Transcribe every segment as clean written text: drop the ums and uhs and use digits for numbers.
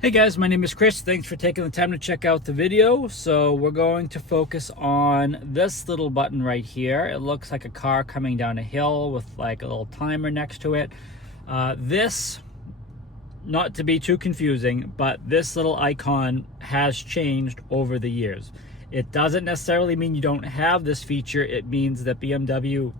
Hey guys, my name is Chris. Thanks for taking the time to check out the video. So we're going to focus on this little button right here. It looks like a car coming down a hill with like a little timer next to it. This, not to be too confusing, but this little icon has changed over the years. It doesn't necessarily mean you don't have this feature. It means that BMW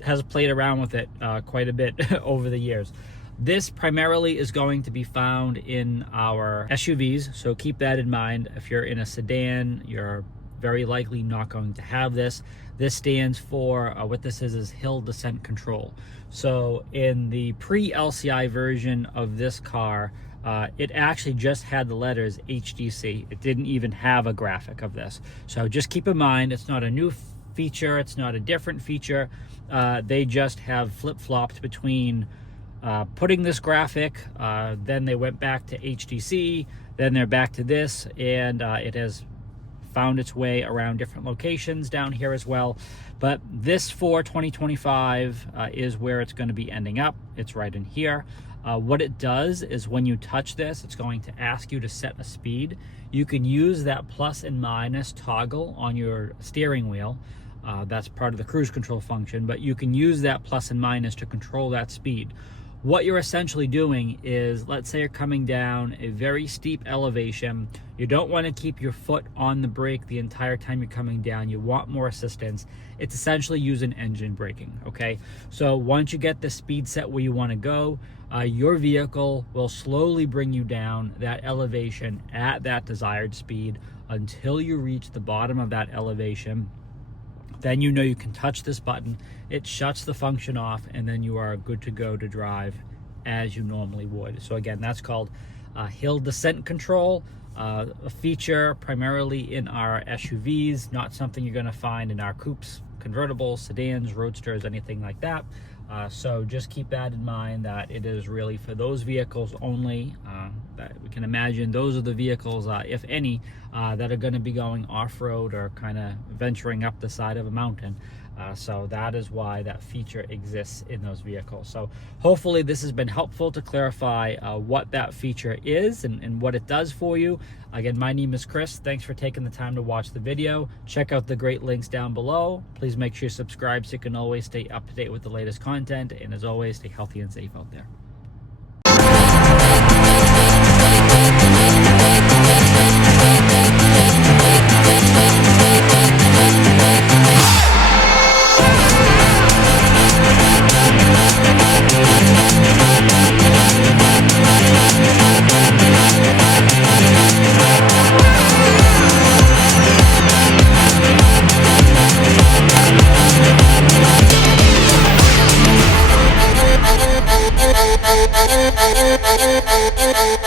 has played around with it quite a bit over the years. This primarily is going to be found in our SUVs, so keep that in mind. If you're in a sedan, you're very likely not going to have this. This stands for, what this is Hill Descent Control. So in the pre-LCI version of this car, it actually just had the letters HDC. It didn't even have a graphic of this. So just keep in mind, it's not a new feature, it's not a different feature. They just have flip-flopped between putting this graphic, then they went back to HDC, then they're back to this, and it has found its way around different locations down here as well. But this for 2025 is where it's going to be ending up. It's right in here. What it does is when you touch this, it's going to ask you to set a speed. You can use that plus and minus toggle on your steering wheel. That's part of the cruise control function, but you can use that plus and minus to control that speed. What you're essentially doing is, let's say you're coming down a very steep elevation. You don't want to keep your foot on the brake the entire time you're coming down. You want more assistance. It's essentially using engine braking, okay? So once you get the speed set where you want to go, your vehicle will slowly bring you down that elevation at that desired speed until you reach the bottom of that elevation. Then you know you can touch this button, it shuts the function off, and then you are good to go to drive as you normally would. So again, that's called Hill Descent Control, a feature primarily in our SUVs, not something you're gonna find in our coupes, convertibles, sedans, roadsters, anything like that. So just keep that in mind, that it is really for those vehicles only. That we can imagine those are the vehicles, if any, that are going to be going off-road or kind of venturing up the side of a mountain. So that is why that feature exists in those vehicles. So hopefully this has been helpful to clarify what that feature is and what it does for you. Again, my name is Chris. Thanks for taking the time to watch the video. Check out the great links down below. Please make sure you subscribe so you can always stay up to date with the latest content. And as always, stay healthy and safe out there. Thank you.